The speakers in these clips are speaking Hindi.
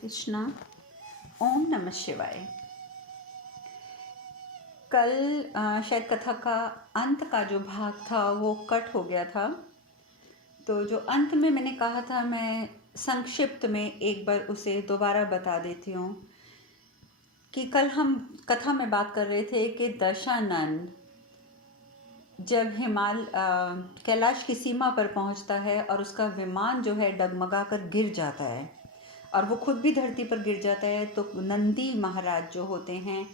कृष्णा। ओम नमः शिवाय। कल शायद कथा का अंत का जो भाग था वो कट हो गया था। तो जो अंत में मैंने कहा था मैं संक्षिप्त में एक बार उसे दोबारा बता देती हूँ कि कल हम कथा में बात कर रहे थे कि दशानन जब कैलाश की सीमा पर पहुंचता है और उसका विमान जो है डगमगा कर गिर जाता है और वो खुद भी धरती पर गिर जाता है, तो नंदी महाराज जो होते हैं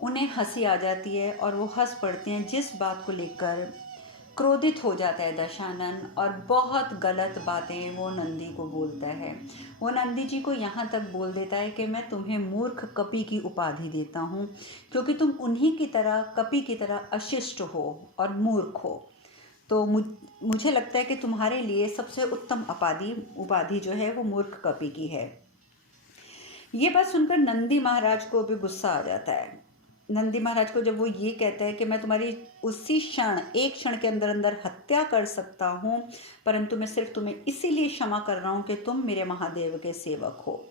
उन्हें हंसी आ जाती है और वो हंस पड़ते हैं, जिस बात को लेकर क्रोधित हो जाता है दशानन और बहुत गलत बातें वो नंदी को बोलता है। वो नंदी जी को यहाँ तक बोल देता है कि मैं तुम्हें मूर्ख कपि की उपाधि देता हूँ, क्योंकि तुम उन्हीं की तरह कपि की तरह अशिष्ट हो और मूर्ख हो। तो मुझे लगता है कि तुम्हारे लिए सबसे उत्तम उपाधि जो है वो मूर्ख कपि की है। ये बात सुनकर नंदी महाराज को भी गुस्सा आ जाता है। नंदी महाराज को जब वो ये कहता है कि मैं तुम्हारी उसी क्षण एक क्षण के अंदर अंदर हत्या कर सकता हूँ, परंतु मैं सिर्फ तुम्हें इसीलिए क्षमा कर रहा हूँ कि तुम मेरे महादेव के सेवक हो।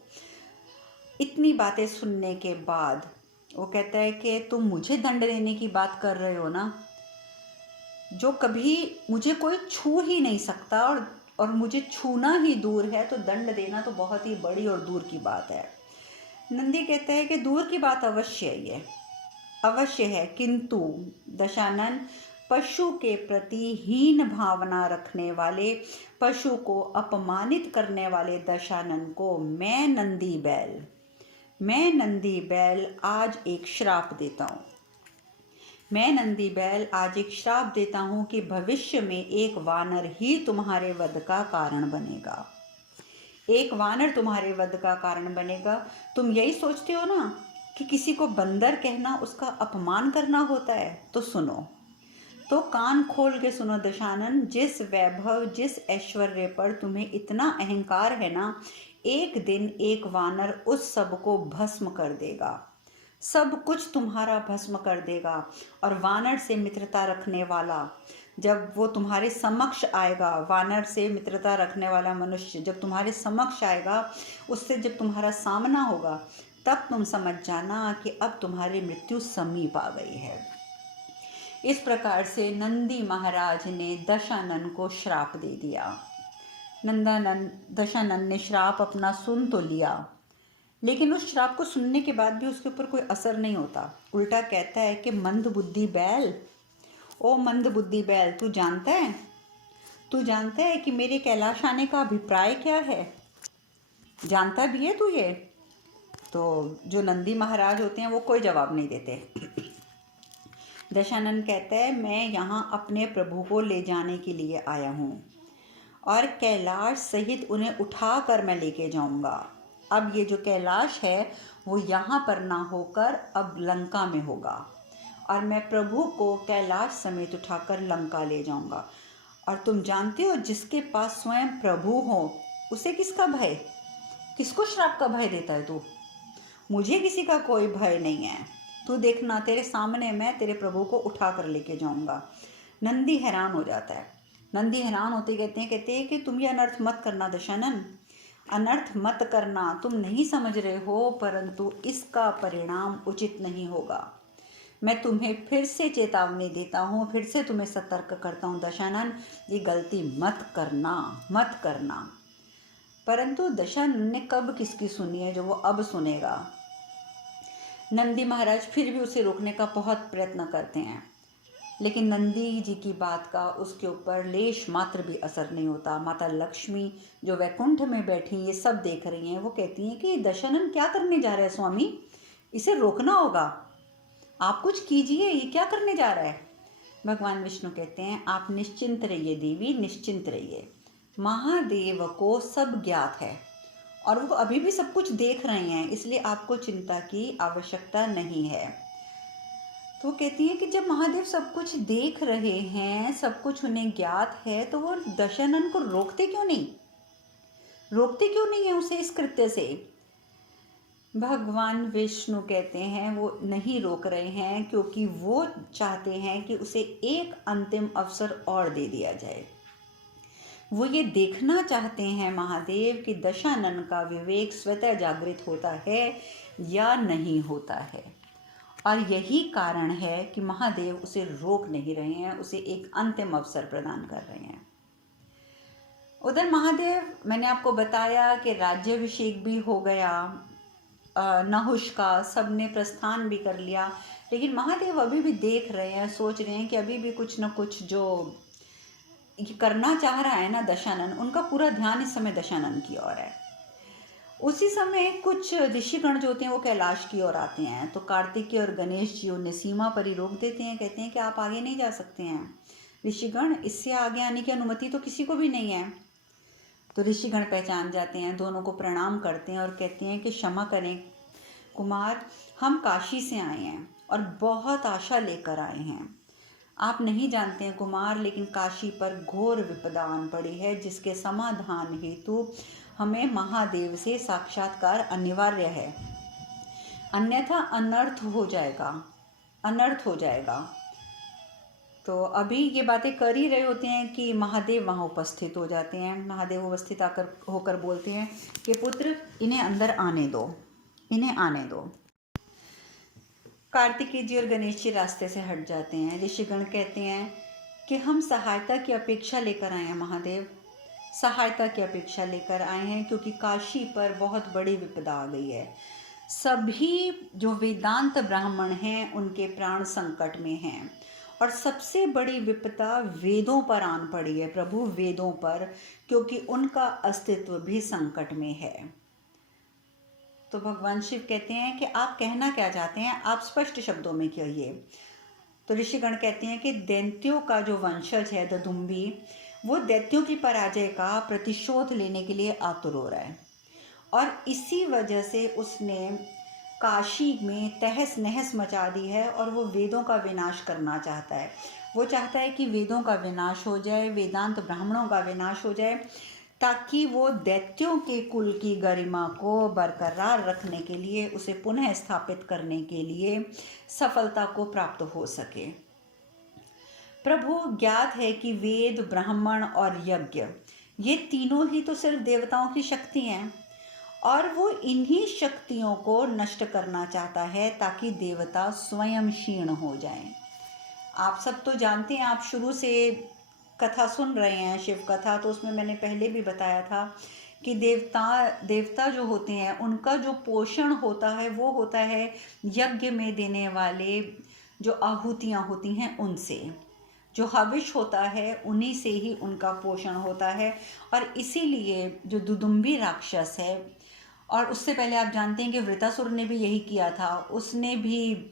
इतनी बातें सुनने के बाद वो कहता है कि तुम मुझे दंड देने की बात कर रहे हो ना, जो कभी मुझे कोई छू ही नहीं सकता और मुझे छूना ही दूर है, तो दंड देना तो बहुत ही बड़ी और दूर की बात है। नंदी कहता है कि दूर की बात अवश्य है, किंतु दशानन पशु के प्रति हीन भावना रखने वाले, पशु को अपमानित करने वाले दशानन को मैं नंदी बैल आज एक श्राप देता हूँ। मैं नंदी बैल आज एक श्राप देता हूँ कि भविष्य में एक वानर ही तुम्हारे वध का कारण बनेगा। एक वानर तुम्हारे वध का कारण बनेगा। तुम यही सोचते हो ना कि किसी को बंदर कहना उसका अपमान करना होता है? तो सुनो, तो कान खोल के सुनो दशानन, जिस वैभव जिस ऐश्वर्य पर तुम्हें इतना अहंकार है ना, एक दिन एक वानर उस सब को भस्म कर देगा, सब कुछ तुम्हारा भस्म कर देगा। और वानर से मित्रता रखने वाला जब वो तुम्हारे समक्ष आएगा, वानर से मित्रता रखने वाला मनुष्य जब तुम्हारे समक्ष आएगा, उससे जब तुम्हारा सामना होगा, तब तुम समझ जाना कि अब तुम्हारी मृत्यु समीप आ गई है। इस प्रकार से नंदी महाराज ने दशानन को श्राप दे दिया। दशानन ने श्राप अपना सुन तो लिया, लेकिन उस श्राप को सुनने के बाद भी उसके ऊपर कोई असर नहीं होता। उल्टा कहता है कि मंद बुद्धि बैल, ओ मंद बुद्धि बैल, तू जानता है कि मेरे कैलाश आने का अभिप्राय क्या है? जानता भी है तू ये? तो जो नंदी महाराज होते हैं वो कोई जवाब नहीं देते। दशानन कहता है मैं यहाँ अपने प्रभु को ले जाने के लिए आया हूँ और कैलाश सहित उन्हें उठा कर मैं लेके जाऊँगा। अब ये जो कैलाश है वो यहाँ पर ना होकर अब लंका में होगा और मैं प्रभु को कैलाश समेत उठाकर लंका ले जाऊँगा। और तुम जानते हो, जिसके पास स्वयं प्रभु हो उसे किसका भय? किसको श्राप का भय देता है तू? मुझे किसी का कोई भय नहीं है। तू देखना, तेरे सामने मैं तेरे प्रभु को उठा कर लेके जाऊँगा। नंदी हैरान हो जाता है। नंदी हैरान होते कहते हैं कि तुम ये अनर्थ मत करना दशानन, अनर्थ मत करना। तुम नहीं समझ रहे हो, परंतु इसका परिणाम उचित नहीं होगा। मैं तुम्हें फिर से चेतावनी देता हूँ, फिर से तुम्हें सतर्क करता हूँ दशानन, ये गलती मत करना। परंतु दशानन ने कब किसकी सुनी है जो वो अब सुनेगा? नंदी महाराज फिर भी उसे रोकने का बहुत प्रयत्न करते हैं, लेकिन नंदी जी की बात का उसके ऊपर लेश मात्र भी असर नहीं होता। माता लक्ष्मी जो वैकुंठ में बैठी ये सब देख रही हैं, वो कहती हैं कि दशानन क्या करने जा रहा है स्वामी, इसे रोकना होगा, आप कुछ कीजिए, ये क्या करने जा रहा है? भगवान विष्णु कहते हैं आप निश्चिंत रहिए देवी, निश्चिंत रहिए। महादेव को सब ज्ञात है और वो अभी भी सब कुछ देख रहे हैं, इसलिए आपको चिंता की आवश्यकता नहीं है। तो कहती है कि जब महादेव सब कुछ देख रहे हैं, सब कुछ उन्हें ज्ञात है, तो वो दशानन को रोकते क्यों नहीं है उसे इस कृत्य से? भगवान विष्णु कहते हैं वो नहीं रोक रहे हैं, क्योंकि वो चाहते हैं कि उसे एक अंतिम अवसर और दे दिया जाए। वो ये देखना चाहते हैं महादेव कि दशानन का विवेक स्वतः जागृत होता है या नहीं होता है, और यही कारण है कि महादेव उसे रोक नहीं रहे हैं, उसे एक अंतिम अवसर प्रदान कर रहे हैं। उधर महादेव, मैंने आपको बताया कि राज्याभिषेक भी हो गया, नहुष का सबने प्रस्थान भी कर लिया, लेकिन महादेव अभी भी देख रहे हैं, सोच रहे हैं कि अभी भी कुछ न कुछ जो ये करना चाह रहा है ना दशानन, उनका पूरा ध्यान इस समय दशानन की ओर है। उसी समय कुछ ऋषिगण जो होते हैं वो कैलाश की ओर आते हैं, तो कार्तिकेय और गणेश जी उन्हें सीमा पर ही रोक देते हैं, कहते हैं कि आप आगे नहीं जा सकते हैं ऋषिगण, इससे आगे आने की अनुमति तो किसी को भी नहीं है। तो ऋषिगण पहचान जाते हैं, दोनों को प्रणाम करते हैं और कहते हैं कि क्षमा करें कुमार, हम काशी से आए हैं और बहुत आशा लेकर आए हैं। आप नहीं जानते हैं कुमार, लेकिन काशी पर घोर विपदा आन पड़ी है, जिसके समाधान हेतु हमें महादेव से साक्षात्कार अनिवार्य है, अन्यथा अनर्थ हो जाएगा। तो अभी ये बातें कर ही रहे होते हैं कि महादेव वहाँ उपस्थित हो जाते हैं। महादेव उपस्थित होकर बोलते हैं कि पुत्र, इन्हें अंदर आने दो। कार्तिकेय जी और गणेश जी रास्ते से हट जाते हैं। ऋषिगण कहते हैं कि हम सहायता की अपेक्षा लेकर आए हैं महादेव, सहायता की अपेक्षा लेकर आए हैं, क्योंकि काशी पर बहुत बड़ी विपदा आ गई है। सभी जो वेदांत ब्राह्मण हैं उनके प्राण संकट में हैं, और सबसे बड़ी विपदा वेदों पर आन पड़ी है प्रभु, वेदों पर, क्योंकि उनका अस्तित्व भी संकट में है। तो भगवान शिव कहते हैं कि आप कहना क्या चाहते हैं, आप स्पष्ट शब्दों में कहिए। तो ऋषिगण कहते हैं कि दैत्यों का जो वंशज है ददुम्बी, वो दैत्यों की पराजय का प्रतिशोध लेने के लिए आतुर हो रहा है, और इसी वजह से उसने काशी में तहस नहस मचा दी है, और वो वेदों का विनाश करना चाहता है। वो चाहता है कि वेदों का विनाश हो जाए, वेदांत ब्राह्मणों का विनाश हो जाए, ताकि वो दैत्यों के कुल की गरिमा को बरकरार रखने के लिए, उसे पुनः स्थापित करने के लिए सफलता को प्राप्त हो सके। प्रभु, ज्ञात है कि वेद, ब्राह्मण और यज्ञ, ये तीनों ही तो सिर्फ देवताओं की शक्ति हैं, और वो इन्हीं शक्तियों को नष्ट करना चाहता है ताकि देवता स्वयं क्षीण हो जाएं। आप सब तो जानते हैं, आप शुरू से कथा सुन रहे हैं, शिव कथा, तो उसमें मैंने पहले भी बताया था कि देवता जो होते हैं उनका जो पोषण होता है वो होता है यज्ञ में देने वाले जो आहुतियाँ होती हैं उनसे, जो हविष होता है उन्हीं से ही उनका पोषण होता है। और इसीलिए जो दुदुम्बी राक्षस है, और उससे पहले आप जानते हैं कि वृतासुर ने भी यही किया था, उसने भी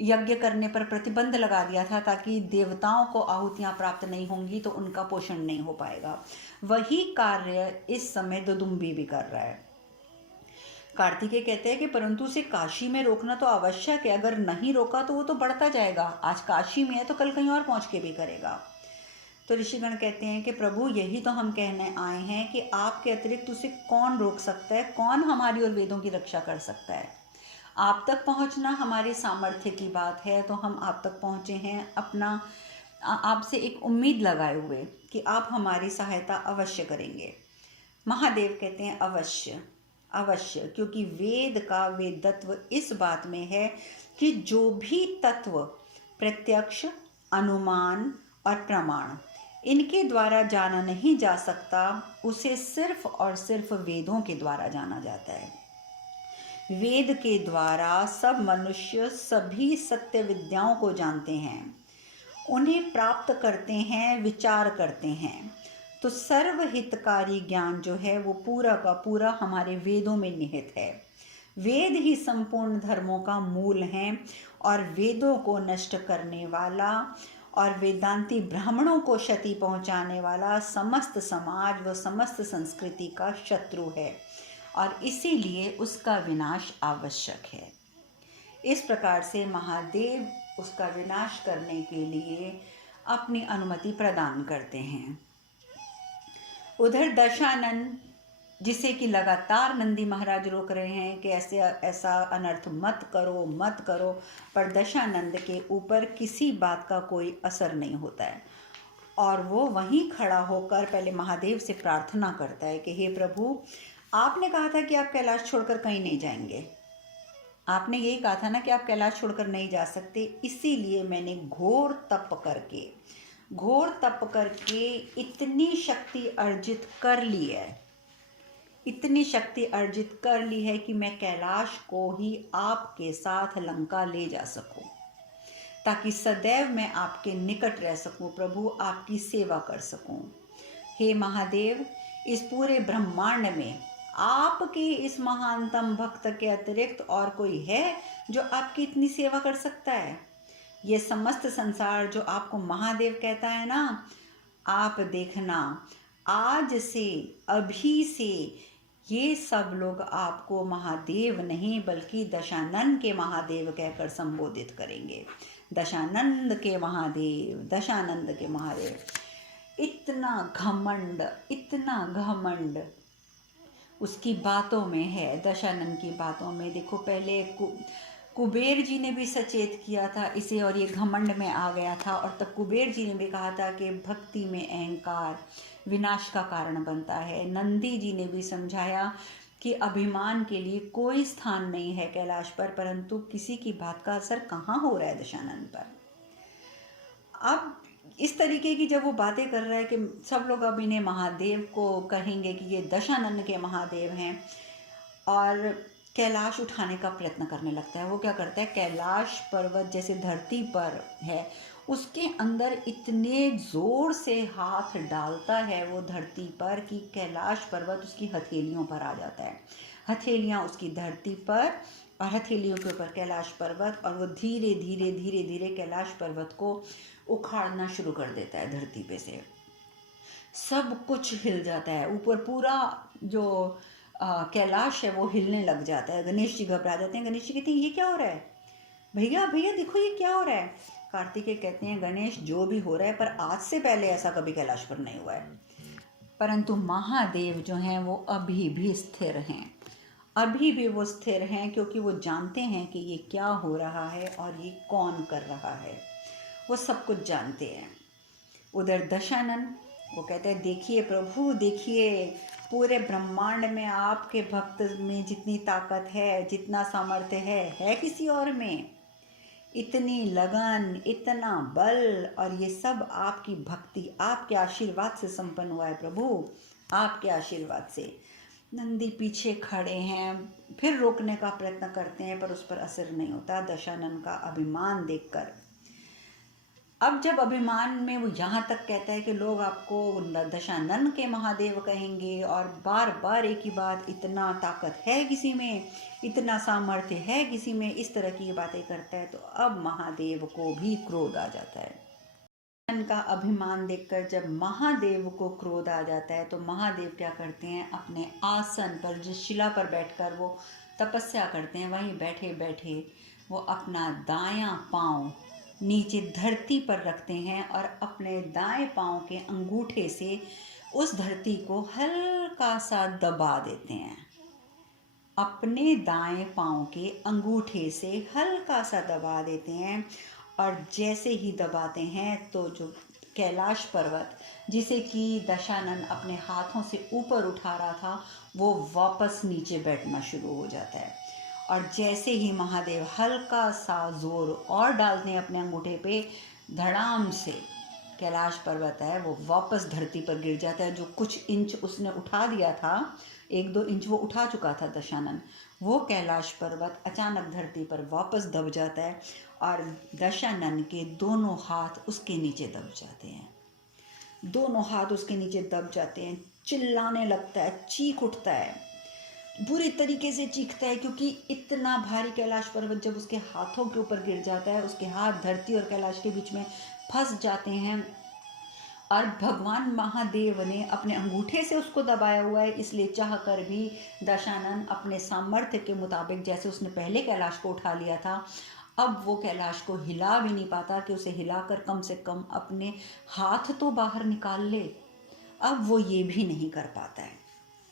यज्ञ करने पर प्रतिबंध लगा दिया था, ताकि देवताओं को आहुतियाँ प्राप्त नहीं होंगी तो उनका पोषण नहीं हो पाएगा। वही कार्य इस समय दुदुम्बी भी कर रहा है। कार्तिकेय कहते हैं कि परंतु उसे काशी में रोकना तो आवश्यक है, अगर नहीं रोका तो वो तो बढ़ता जाएगा, आज काशी में है तो कल कहीं और पहुँच के भी करेगा। तो ऋषिगण कहते हैं कि प्रभु, यही तो हम कहने आए हैं कि आपके अतिरिक्त उसे कौन रोक सकता है, कौन हमारी और वेदों की रक्षा कर सकता है। आप तक पहुंचना हमारे सामर्थ्य की बात है, तो हम आप तक पहुंचे हैं अपना आपसे एक उम्मीद लगाए हुए कि आप हमारी सहायता अवश्य करेंगे। महादेव कहते हैं अवश्य अवश्य, क्योंकि वेद का वेदत्व इस बात में है कि जो भी तत्व प्रत्यक्ष, अनुमान और प्रमाण इनके द्वारा जाना नहीं जा सकता, उसे सिर्फ और सिर्फ वेदों के द्वारा जाना जाता है। वेद के द्वारा सब मनुष्य सभी सत्य विद्याओं को जानते हैं, उन्हें प्राप्त करते हैं, विचार करते हैं। तो सर्वहितकारी ज्ञान जो है वो पूरा का पूरा हमारे वेदों में निहित है। वेद ही संपूर्ण धर्मों का मूल हैं, और वेदों को नष्ट करने वाला और वेदांती ब्राह्मणों को क्षति पहुंचाने वाला समस्त समाज व समस्त संस्कृति का शत्रु है, और इसीलिए उसका विनाश आवश्यक है। इस प्रकार से महादेव उसका विनाश करने के लिए अपनी अनुमति प्रदान करते हैं। उधर दशानन, जिसे कि लगातार नंदी महाराज रोक रहे हैं कि ऐसा अनर्थ मत करो, पर दशानंद के ऊपर किसी बात का कोई असर नहीं होता है। और वो वहीं खड़ा होकर पहले महादेव से प्रार्थना करता है कि हे प्रभु, आपने कहा था कि आप कैलाश छोड़कर कहीं नहीं जाएंगे। आपने यही कहा था ना कि आप कैलाश छोड़कर नहीं जा सकते, इसीलिए मैंने घोर तप करके इतनी शक्ति अर्जित कर ली है, इतनी शक्ति अर्जित कर ली है कि मैं कैलाश को ही आपके साथ लंका ले जा सकूं, ताकि सदैव मैं आपके निकट रह सकूं प्रभु, आपकी सेवा कर सकूं। हे महादेव, इस पूरे ब्रह्मांड में आपके इस महानतम भक्त के अतिरिक्त और कोई है जो आपकी इतनी सेवा कर सकता है? ये समस्त संसार जो आपको महादेव कहता है ना, आप देखना आज से, अभी से ये सब लोग आपको महादेव नहीं बल्कि दशानन के महादेव कहकर संबोधित करेंगे। दशानंद के महादेव, दशानंद के महादेव। इतना घमंड उसकी बातों में है, दशानन की बातों में। देखो, पहले कुबेर जी ने भी सचेत किया था इसे और ये घमंड में आ गया था, और तब कुबेर जी ने भी कहा था कि भक्ति में अहंकार विनाश का कारण बनता है। नंदी जी ने भी समझाया कि अभिमान के लिए कोई स्थान नहीं है कैलाश पर, परंतु किसी की बात का असर कहाँ हो रहा है दशानन पर। अब इस तरीके की जब वो बातें कर रहा है कि सब लोग अब इन्हें महादेव को कहेंगे कि ये दशानन के महादेव हैं, और कैलाश उठाने का प्रयत्न करने लगता है। वो क्या करता है, कैलाश पर्वत जैसे धरती पर है उसके अंदर इतने ज़ोर से हाथ डालता है वो धरती पर कि कैलाश पर्वत उसकी हथेलियों पर आ जाता है। हथेलियाँ उसकी धरती पर और हथेलियों के ऊपर कैलाश पर्वत, और वो धीरे धीरे धीरे धीरे कैलाश पर्वत को उखाड़ना शुरू कर देता है धरती पे से। सब कुछ हिल जाता है, ऊपर पूरा जो कैलाश है वो हिलने लग जाता है। गणेश जी घबरा जाते हैं। गणेश जी कहते हैं ये क्या हो रहा है, भैया भैया देखो ये क्या हो रहा है। कार्तिकेय कहते हैं गणेश जो भी हो रहा है, पर आज से पहले ऐसा कभी कैलाश पर नहीं हुआ है। परंतु महादेव जो हैं वो अभी भी स्थिर हैं, अभी भी वो स्थिर हैं, क्योंकि वो जानते हैं कि ये क्या हो रहा है और ये कौन कर रहा है। वो सब कुछ जानते हैं। उधर दशानन वो कहते हैं देखिए प्रभु, देखिए पूरे ब्रह्मांड में आपके भक्त में जितनी ताकत है, जितना सामर्थ्य है किसी और में। इतनी लगन, इतना बल, और ये सब आपकी भक्ति, आपके आशीर्वाद से संपन्न हुआ है प्रभु, आपके आशीर्वाद से। नंदी पीछे खड़े हैं, फिर रोकने का प्रयत्न करते हैं, पर उस पर असर नहीं होता दशानन का अभिमान देखकर। अब जब अभिमान में वो यहाँ तक कहता है कि लोग आपको दशानन के महादेव कहेंगे, और बार बार एक ही बात, इतना ताकत है किसी में, इतना सामर्थ्य है किसी में, इस तरह की बातें करता है, तो अब महादेव को भी क्रोध आ जाता है। का अभिमान देखकर जब महादेव को क्रोध आ जाता है तो महादेव क्या करते हैं, अपने आसन पर, जिस शिला पर बैठकर वो तपस्या करते हैं, वहीं बैठे बैठे वो अपना दायां पाँव नीचे धरती पर रखते हैं और अपने दाएं पाँव के अंगूठे से उस धरती को हल्का सा दबा देते हैं। अपने दाएं पाँव के अंगूठे से हल्का सा दबा देते हैं, और जैसे ही दबाते हैं तो जो कैलाश पर्वत जिसे कि दशानन अपने हाथों से ऊपर उठा रहा था वो वापस नीचे बैठना शुरू हो जाता है। और जैसे ही महादेव हल्का सा जोर और डालते हैं अपने अंगूठे पे, धड़ाम से कैलाश पर्वत है वो वापस धरती पर गिर जाता है। जो कुछ इंच उसने उठा दिया था, 1-2 इंच वो उठा चुका था दशानन, वो कैलाश पर्वत अचानक धरती पर वापस दब जाता है, और दशानन के दोनों हाथ उसके नीचे दब जाते हैं। दोनों हाथ उसके नीचे दब जाते हैं। चिल्लाने लगता है, चीख उठता है, बुरी तरीके से चीखता है, क्योंकि इतना भारी कैलाश पर्वत जब उसके हाथों के ऊपर गिर जाता है, उसके हाथ धरती और कैलाश के बीच में फंस जाते हैं, और भगवान महादेव ने अपने अंगूठे से उसको दबाया हुआ है, इसलिए चाह कर भी दशानन अपने सामर्थ्य के मुताबिक, जैसे उसने पहले कैलाश को उठा लिया था, अब वो कैलाश को हिला भी नहीं पाता कि उसे हिलाकर कम से कम अपने हाथ तो बाहर निकाल ले। अब वो ये भी नहीं कर पाता है,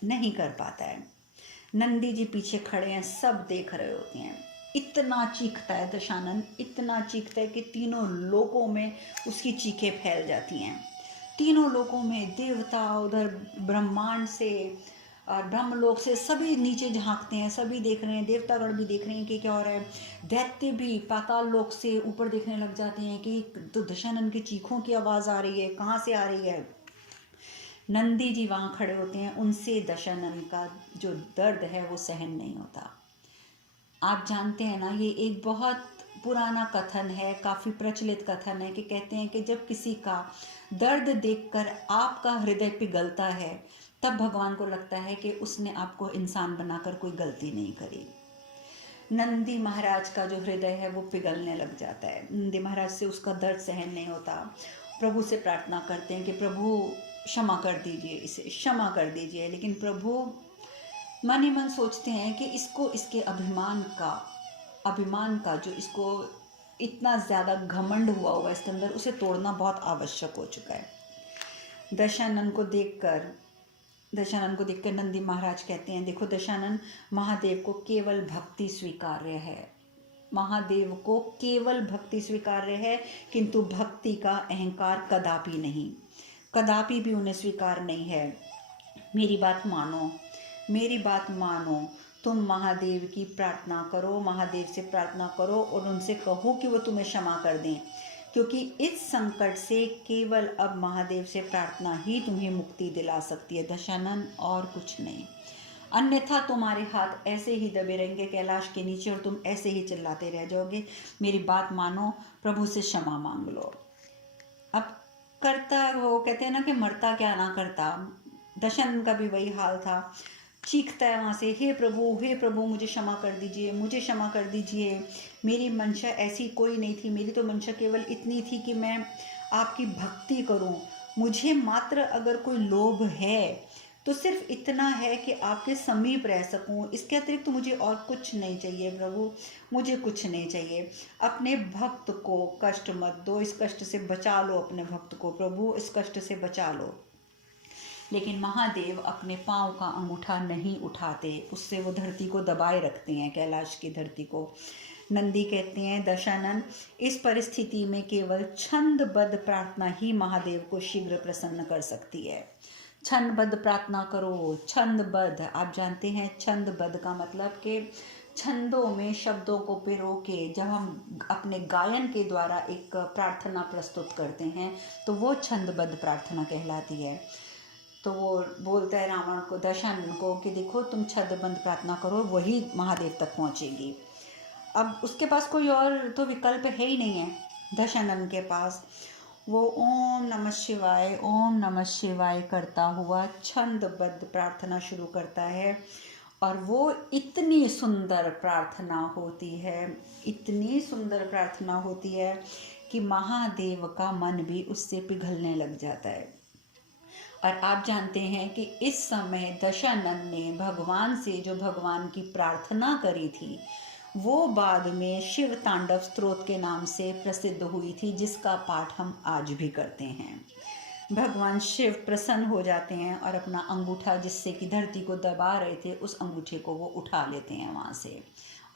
नहीं कर पाता है। नंदी जी पीछे खड़े हैं, सब देख रहे होते हैं। इतना चीखता है दशानन, इतना चीखता है कि तीनों लोकों में उसकी चीखें फैल जाती हैं। तीनों लोकों में देवता, उधर ब्रह्मांड से और ब्रह्मलोक से सभी नीचे झांकते हैं, सभी देख रहे हैं, देवतागण भी देख रहे हैं कि क्या हो रहा है। दैत्य भी पाताल लोक से ऊपर देखने लग जाते हैं कि तो दशानन की चीखों की आवाज़ आ रही है, कहाँ से आ रही है। नंदी जी वहाँ खड़े होते हैं, उनसे दशानन का जो दर्द है वो सहन नहीं होता। आप जानते हैं ना, ये एक बहुत पुराना कथन है, काफ़ी प्रचलित कथन है कि कहते हैं कि जब किसी का दर्द देखकर आपका हृदय पिघलता है तब भगवान को लगता है कि उसने आपको इंसान बनाकर कोई गलती नहीं करी। नंदी महाराज का जो हृदय है वो पिघलने लग जाता है। नंदी महाराज से उसका दर्द सहन नहीं होता। प्रभु से प्रार्थना करते हैं कि प्रभु क्षमा कर दीजिए, इसे क्षमा कर दीजिए। लेकिन प्रभु मन ही मन सोचते हैं कि इसको इसके अभिमान का जो इसको इतना ज़्यादा घमंड हुआ होगा इसके अंदर, उसे तोड़ना बहुत आवश्यक हो चुका है। दशानन को देखकर नंदी महाराज कहते हैं, देखो दशानन, महादेव को केवल भक्ति स्वीकार्य है, महादेव को केवल भक्ति स्वीकार्य है, किंतु भक्ति का अहंकार कदापि नहीं, कदापि भी उन्हें स्वीकार नहीं है। मेरी बात मानो, तुम महादेव की प्रार्थना करो, महादेव से प्रार्थना करो और उनसे कहो कि वो तुम्हें क्षमा कर दें, क्योंकि इस संकट से केवल अब महादेव से प्रार्थना ही तुम्हें मुक्ति दिला सकती है दशानन, और कुछ नहीं। अन्यथा तुम्हारे हाथ ऐसे ही दबे रहेंगे कैलाश के नीचे और तुम ऐसे ही चिल्लाते रह जाओगे। मेरी बात मानो, प्रभु से क्षमा मांग लो। अब करता, वो कहते हैं ना कि मरता क्या ना करता, दशानन का भी वही हाल था। चीखता है वहाँ से, हे प्रभु मुझे क्षमा कर दीजिए, मुझे क्षमा कर दीजिए। मेरी मंशा ऐसी कोई नहीं थी, मेरी तो मंशा केवल इतनी थी कि मैं आपकी भक्ति करूं। मुझे मात्र अगर कोई लोभ है तो सिर्फ इतना है कि आपके समीप रह सकूं, इसके अतिरिक्त तो मुझे और कुछ नहीं चाहिए प्रभु, मुझे कुछ नहीं चाहिए। अपने भक्त को कष्ट मत दो, इस कष्ट से बचा लो अपने भक्त को प्रभु, इस कष्ट से बचा लो। लेकिन महादेव अपने पाँव का अंगूठा नहीं उठाते, उससे वो धरती को दबाए रखते हैं, कैलाश की धरती को। नंदी कहते हैं, दशानन, इस परिस्थिति में केवल छंदबद्ध प्रार्थना ही महादेव को शीघ्र प्रसन्न कर सकती है। छंदबद्ध प्रार्थना करो, छंदबद्ध। आप जानते हैं छंदबद्ध का मतलब कि छंदों में शब्दों को पिरो के जब हम अपने गायन के द्वारा एक प्रार्थना प्रस्तुत करते हैं तो वो छंदबद्ध प्रार्थना कहलाती है। तो वो बोलता है रावण को, दशानन को, कि देखो तुम छंदबद्ध प्रार्थना करो, वही महादेव तक पहुँचेगी। अब उसके पास कोई और तो विकल्प है ही नहीं है दशानन के पास। वो ओम नमः शिवाय करता हुआ छंदबद्ध प्रार्थना शुरू करता है और वो इतनी सुंदर प्रार्थना होती है कि महादेव का मन भी उससे पिघलने लग जाता है। और आप जानते हैं कि इस समय दशानन ने भगवान से जो भगवान की प्रार्थना करी थी वो बाद में शिव तांडव स्तोत्र के नाम से प्रसिद्ध हुई थी, जिसका पाठ हम आज भी करते हैं। भगवान शिव प्रसन्न हो जाते हैं और अपना अंगूठा, जिससे कि धरती को दबा रहे थे, उस अंगूठे को वो उठा लेते हैं वहाँ से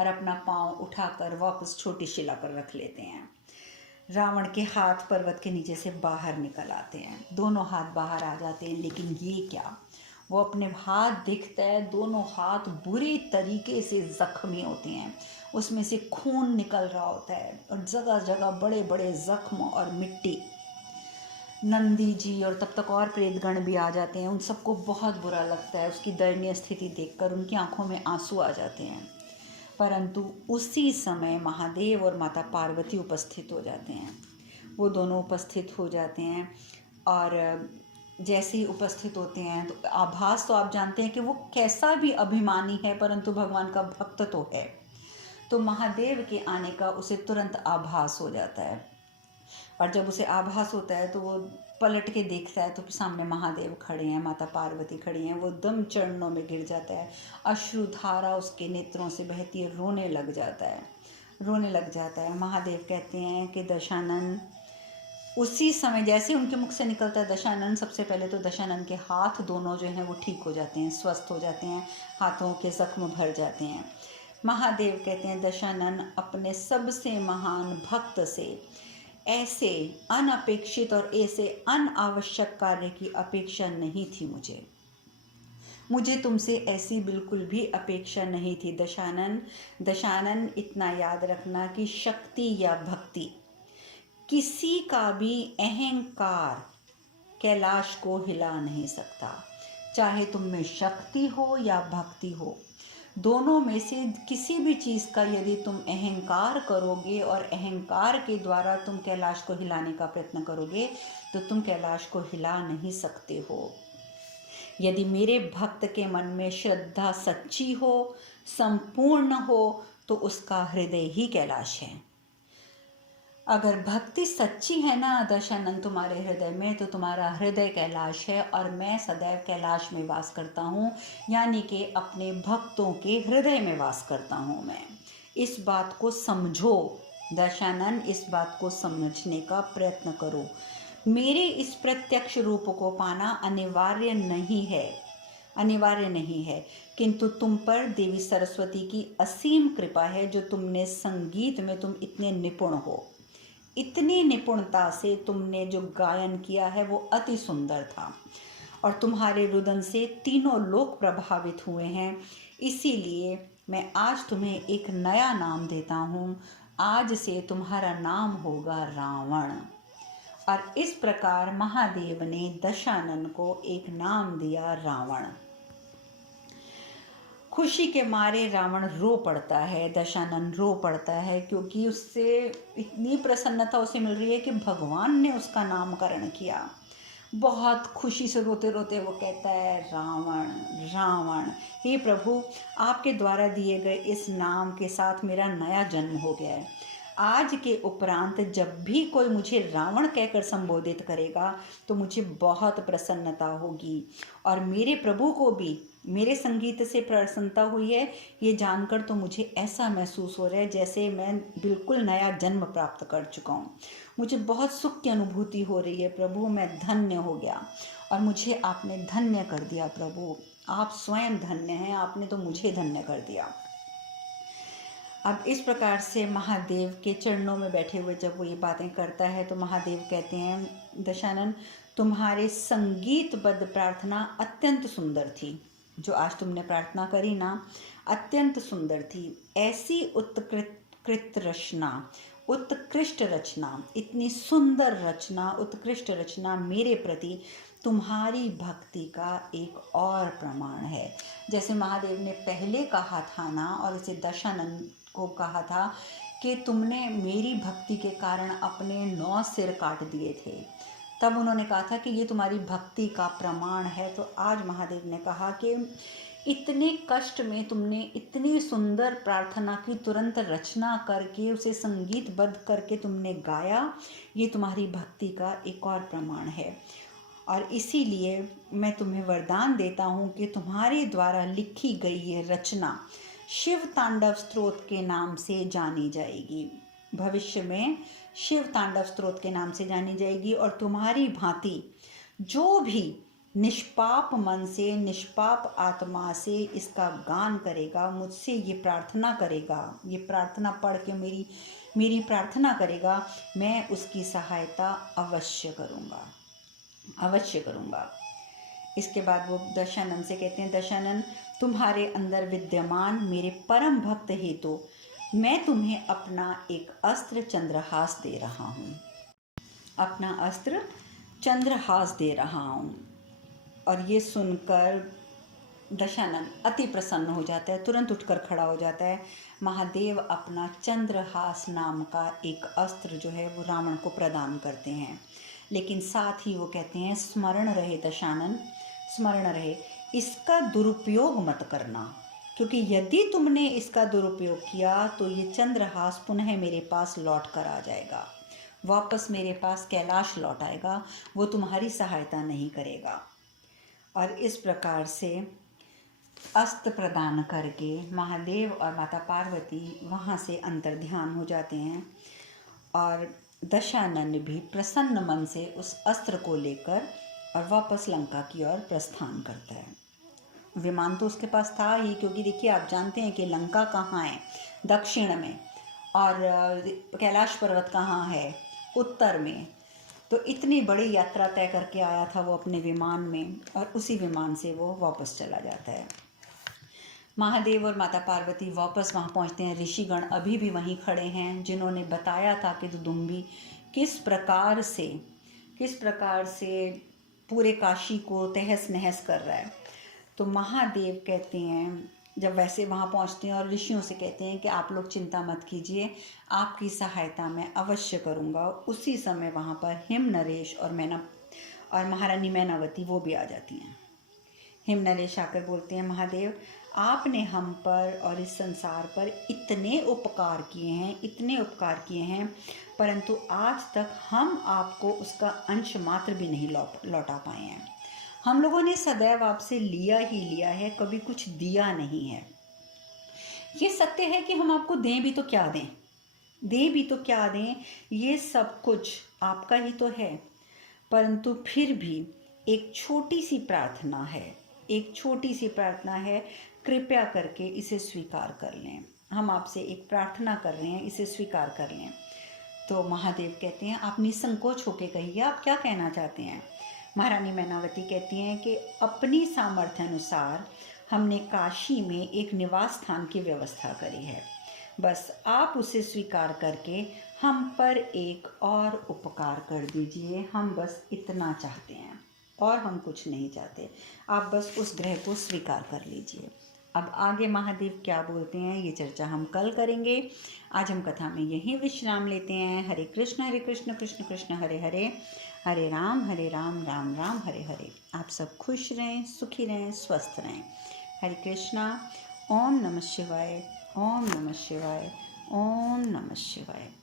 और अपना पाँव उठाकर वापस छोटी शिला पर रख लेते हैं। रावण के हाथ पर्वत के नीचे से बाहर निकल आते हैं, दोनों हाथ बाहर आ जाते हैं। लेकिन ये क्या, वो अपने हाथ दिखता है, दोनों हाथ बुरी तरीके से जख्मी होते हैं, उसमें से खून निकल रहा होता है और जगह जगह बड़े बड़े जख्म और मिट्टी। नंदी जी और तब तक और प्रेतगण भी आ जाते हैं, उन सबको बहुत बुरा लगता है, उसकी दयनीय स्थिति देखकर उनकी आंखों में आंसू आ जाते हैं। परंतु उसी समय महादेव और माता पार्वती उपस्थित हो जाते हैं। वो दोनों उपस्थित हो जाते हैं और जैसे ही उपस्थित होते हैं तो आभास तो आप जानते हैं कि वो कैसा भी अभिमानी है परंतु भगवान का भक्त तो है। तो महादेव के आने का उसे तुरंत आभास हो जाता है और जब उसे आभास होता है तो वो पलट के देखता है तो सामने महादेव खड़े हैं, माता पार्वती खड़ी हैं। वो दम चरणों में गिर जाता है, अश्रुधारा उसके नेत्रों से बहती है, रोने लग जाता है। महादेव कहते हैं कि दशानन, उसी समय जैसे उनके मुख से निकलता है दशानन, सबसे पहले तो दशानन के हाथ दोनों जो हैं वो ठीक हो जाते हैं, स्वस्थ हो जाते हैं, हाथों के जख्म भर जाते हैं। महादेव कहते हैं, दशानन, अपने सबसे महान भक्त से ऐसे अनपेक्षित और ऐसे अनावश्यक कार्य की अपेक्षा नहीं थी मुझे तुमसे ऐसी बिल्कुल भी अपेक्षा नहीं थी दशानन। दशानन, इतना याद रखना कि शक्ति या भक्ति, किसी का भी अहंकार कैलाश को हिला नहीं सकता। चाहे तुम में शक्ति हो या भक्ति हो, दोनों में से किसी भी चीज़ का यदि तुम अहंकार करोगे और अहंकार के द्वारा तुम कैलाश को हिलाने का प्रयत्न करोगे तो तुम कैलाश को हिला नहीं सकते हो। यदि मेरे भक्त के मन में श्रद्धा सच्ची हो, संपूर्ण हो, तो उसका हृदय ही कैलाश है। अगर भक्ति सच्ची है ना दशानन तुम्हारे हृदय में, तो तुम्हारा हृदय कैलाश है और मैं सदैव कैलाश में वास करता हूँ, यानी कि अपने भक्तों के हृदय में वास करता हूँ मैं। इस बात को समझो दशानन, इस बात को समझने का प्रयत्न करो। मेरे इस प्रत्यक्ष रूप को पाना अनिवार्य नहीं है, किंतु तुम पर देवी सरस्वती की असीम कृपा है, जो तुमने संगीत में तुम इतने निपुण हो। इतनी निपुणता से तुमने जो गायन किया है वो अति सुंदर था और तुम्हारे रुदन से तीनों लोग प्रभावित हुए हैं। इसीलिए मैं आज तुम्हें एक नया नाम देता हूँ। आज से तुम्हारा नाम होगा रावण। और इस प्रकार महादेव ने दशानन को एक नाम दिया रावण। खुशी के मारे रावण रो पड़ता है, दशानन रो पड़ता है, क्योंकि उससे इतनी प्रसन्नता उसे मिल रही है कि भगवान ने उसका नामकरण किया। बहुत खुशी से रोते रोते वो कहता है रावण रावण, हे प्रभु, आपके द्वारा दिए गए इस नाम के साथ मेरा नया जन्म हो गया है। आज के उपरांत जब भी कोई मुझे रावण कहकर संबोधित करेगा तो मुझे बहुत प्रसन्नता होगी और मेरे प्रभु को भी मेरे संगीत से प्रसन्नता हुई है, ये जानकर तो मुझे ऐसा महसूस हो रहा है जैसे मैं बिल्कुल नया जन्म प्राप्त कर चुका हूँ। मुझे बहुत सुख की अनुभूति हो रही है प्रभु, मैं धन्य हो गया और मुझे आपने धन्य कर दिया प्रभु। आप स्वयं धन्य हैं, आपने तो मुझे धन्य कर दिया। अब इस प्रकार से महादेव के चरणों में बैठे हुए जब वो ये बातें करता है तो महादेव कहते हैं दशानन, तुम्हारे संगीतबद्ध प्रार्थना अत्यंत सुंदर थी। जो आज तुमने प्रार्थना करी ना, अत्यंत सुंदर थी। ऐसी उत्कृष्ट रचना, इतनी सुंदर रचना, उत्कृष्ट रचना मेरे प्रति तुम्हारी भक्ति का एक और प्रमाण है। जैसे महादेव ने पहले कहा था ना, और इसे दशानन को कहा था कि तुमने मेरी भक्ति के कारण अपने 9 सिर काट दिए थे, तब उन्होंने कहा था कि ये तुम्हारी भक्ति का प्रमाण है। तो आज महादेव ने कहा कि इतने कष्ट में तुमने इतनी सुंदर प्रार्थना की तुरंत रचना करके उसे संगीतबद्ध करके तुमने गाया, ये तुम्हारी भक्ति का एक और प्रमाण है। और इसीलिए मैं तुम्हें वरदान देता हूँ कि तुम्हारे द्वारा लिखी गई ये रचना शिव तांडव स्तोत्र के नाम से जानी जाएगी। भविष्य में शिव तांडव स्तोत्र के नाम से जानी जाएगी और तुम्हारी भांति जो भी निष्पाप मन से, निष्पाप आत्मा से इसका गान करेगा, मुझसे ये प्रार्थना करेगा, ये प्रार्थना पढ़ के मेरी प्रार्थना करेगा, मैं उसकी सहायता अवश्य करूँगा। इसके बाद वो दशानन से कहते हैं, दशानन, तुम्हारे अंदर विद्यमान मेरे परम भक्त हेतु मैं तुम्हें अपना एक अस्त्र चंद्रहास दे रहा हूँ। और ये सुनकर दशानन अति प्रसन्न हो जाता है, तुरंत उठकर खड़ा हो जाता है। महादेव अपना चंद्रहास नाम का एक अस्त्र जो है वो रावण को प्रदान करते हैं, लेकिन साथ ही वो कहते हैं, स्मरण रहे दशानन, स्मरण रहे, इसका दुरुपयोग मत करना, क्योंकि यदि तुमने इसका दुरुपयोग किया तो ये चंद्रहास पुनः मेरे पास लौट कर आ जाएगा, वापस मेरे पास कैलाश लौट आएगा, वो तुम्हारी सहायता नहीं करेगा। और इस प्रकार से अस्त्र प्रदान करके महादेव और माता पार्वती वहाँ से अंतर्ध्यान हो जाते हैं और दशानन भी प्रसन्न मन से उस अस्त्र को लेकर और वापस लंका की ओर प्रस्थान करता है। विमान तो उसके पास था ही, क्योंकि देखिए आप जानते हैं कि लंका कहाँ है, दक्षिण में, और कैलाश पर्वत कहाँ है, उत्तर में। तो इतनी बड़ी यात्रा तय करके आया था वो अपने विमान में, और उसी विमान से वो वापस चला जाता है। महादेव और माता पार्वती वापस वहाँ पहुँचते हैं। ऋषिगण अभी भी वहीं खड़े हैं, जिन्होंने बताया था कि दुदुम्बी किस प्रकार से पूरे काशी को तहस नहस कर रहा है। तो महादेव कहते हैं, जब वैसे वहाँ पहुँचते हैं और ऋषियों से कहते हैं कि आप लोग चिंता मत कीजिए, आपकी सहायता मैं अवश्य करूँगा। उसी समय वहाँ पर हिम नरेश और महारानी मैनावती वो भी आ जाती हैं। हिम नरेश आकर बोलते हैं, महादेव आपने हम पर और इस संसार पर इतने उपकार किए हैं, परंतु आज तक हम आपको उसका अंश मात्र भी नहीं लौटा पाए हैं। हम लोगों ने सदैव आपसे लिया ही लिया है, कभी कुछ दिया नहीं है। ये सत्य है कि हम आपको दें भी तो क्या दें, ये सब कुछ आपका ही तो है, परंतु फिर भी एक छोटी सी प्रार्थना है, कृपया करके इसे स्वीकार कर लें। हम आपसे एक प्रार्थना कर रहे हैं, इसे स्वीकार कर लें। तो महादेव कहते हैं, आप निसंकोच होकर कहिए, आप क्या कहना चाहते हैं। महारानी मैनावती कहती हैं कि अपनी सामर्थ्य अनुसार हमने काशी में एक निवास स्थान की व्यवस्था करी है, बस आप उसे स्वीकार करके हम पर एक और उपकार कर दीजिए। हम बस इतना चाहते हैं और हम कुछ नहीं चाहते, आप बस उस ग्रह को स्वीकार कर लीजिए। अब आगे महादेव क्या बोलते हैं ये चर्चा हम कल करेंगे। आज हम कथा में यहीं विश्राम लेते हैं। हरे कृष्ण कृष्ण कृष्ण हरे हरे, हरे राम राम राम हरे हरे। आप सब खुश रहें, सुखी रहें, स्वस्थ रहें। हरे कृष्णा। ओम नमः शिवाय, ओम नमः शिवाय, ओम नमः शिवाय।